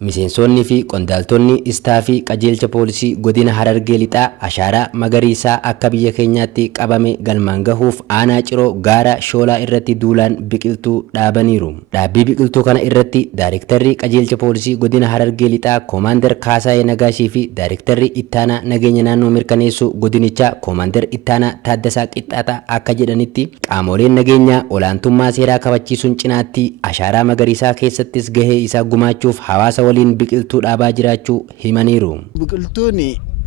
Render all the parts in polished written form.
Miseensonni fi qondaaltonni istaafii qajeelcha poolisii godina Harargee lixaa ashaaraa magariisaa akka biyya keenyaatti qabame galmaan gahuuf aanaa Ciroo gaara Shoolaa irratti duulaan biqiltuu dhaabaniiru. Dhaabbii biqiltuu kana irratti Daayirektarri qajeelcha poolisii godina Harargee lixaa Koomaandar Kaasaayee Nagaashii fi Daayirektarri ittaanaa nageenya naannoo mirkaneessuu godinichaa Koomaandar ittaanaa Taaddasaa Qixxaataa akka jedhanitti qaamoleen nageenyaa olaantummaa seeraa kabachiisuun cinaatti ashaaraa magariisaa keessattis gahee isaa gumaachuuf hawaasa waliin biqiltuu dhaabaa jiraachuu himaniiru. Biqiltuun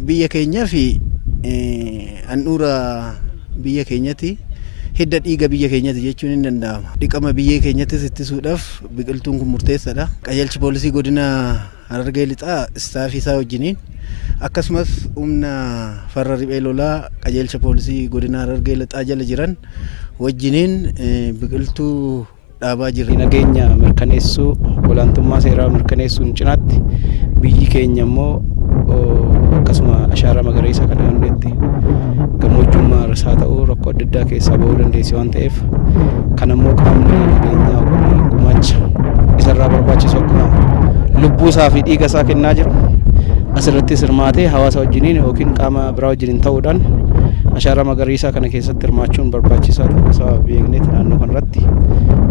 biyya keenyaa fi handhuura biyya keenyatti hidda dhiiga biyya keenyatti jechuun ni danda'ama. Dhiqama biyya keenyattis ittisuudhaaf biqiltuun kun murteessaadha. Qajeelchi poolisii godina Harargee lixaa istaafii isaa wajjiniin akkasumas humna farra riphee lolaa qajeelcha poolisii godina Harargee lixaa jala jiran wajjiniin biqiltuu dhaabaa jirra. Nageenya mirkaneessuu olaantummaa seeraa mirkaneessuun cinaatti biyyi keenya immoo akkasuma ashaaraa magariisa kana hundeetti gammoojjummaa isaa ta'uu rakkoo adda addaa keessaa bahuu dandeessi waan ta'eef kan immoo qaamni nageenyaa kun gumaacha isarraa barbaachisu akkuma lubbuu isaa fi dhiiga isaa kennaa jiru asirratti hirmaatee hawaasa wajjiniin yookiin qaama biraa wajjiniin ta'uudhaan ashaaraa magariisaa kana keessatti hirmaachuun barbaachisaa ta'uu isaa beeknee naannoo kanarratti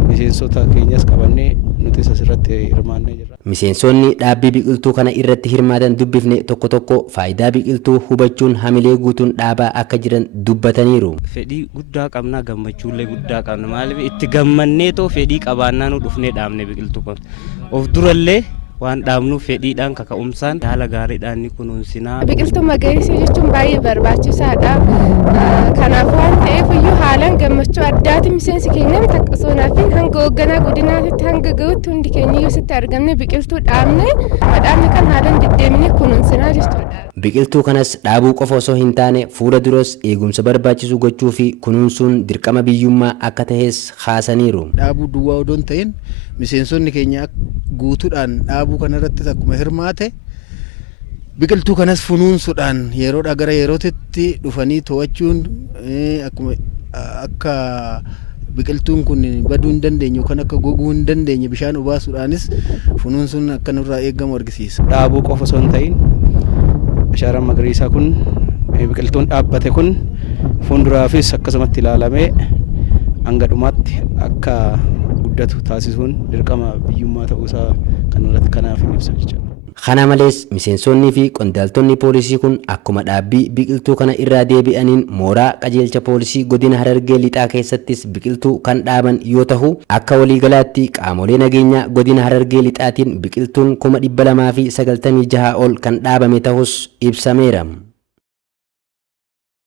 miseensota keenyas qabannee nutis asirratti hirmaannee jirra. Miseensonni dhaabbii biqiltuu kana irratti hirmaatan dubbifne tokko tokko faayidaa biqiltuu hubachuun hamilee guutuun dhaabaa akka jiran dubbataniiru. Fedhii guddaa qabna, gammachuullee guddaa qabna. Maaliif itti gammannee too fedhii qabaannaa nu dhufnee dhaabne biqiltuu kun of durallee waan dhaabnu fedhiidhaan kaka'umsaan haala gaariidhaan ni kunuunsinaa. Biqiltuu magariisa jechuun baay'ee barbaachisaadha. Kanaaf waan ta'eef iyyuu haalaan gammachuu addaati miseensi keenyaan taqqasuunaaf hanga hoogganaa godinaatti hanga gahuutti hundi keenya yoo sitti argamne biqiltuu dhaabne madhaabni kan haalaan deddeemine kunuunsinaa jechuudha. Biqiltuu kanas dhaabuu qofa osoo hin taane fuula duras eegumsa barbaachisu gochuu fi kunuunsuun dirqama biyyummaa akka ta'es haasaniiru. Dhaabuu duwwaa odoo hin ta'in miseensonni keenya guutuudhaan dhaabuu kanarratti akkuma hirmaate biqiltuu kanas funuunsuudhaan yeroodhaa gara yerootti dhufanii to'achuun akkuma akka biqiltuun kun baduu hin dandeenye yookaan akka goguu hin dandeenye bishaan obaasuudhaanis funuunsuun akka nurraa eegamu argisiisa. Dhaabuu qofa osoo hin ta'in ashaaraan magariisaa kun biqiltuun dhaabbate kun fuulduraafis akkasumatti ilaalamee hanga dhumaatti akka guddatu taasisuun dirqama biyyummaa ta'uusaa kanarratti kanaaf hin ibsa jechuudha. Kana malees miseensonni fi qondaaltonni poolisii kun akkuma dhaabbii biqiltuu kana irraa deebi'aniin mooraa qajeelcha poolisii godina Harargee lixaa keessattis biqiltuu kan dhaaban yoo ta'u akka waliigalaatti qaamolee nageenyaa godina Harargee lixaatiin biqiltuun 296 ol kan dhaabame ta'us ibsameera.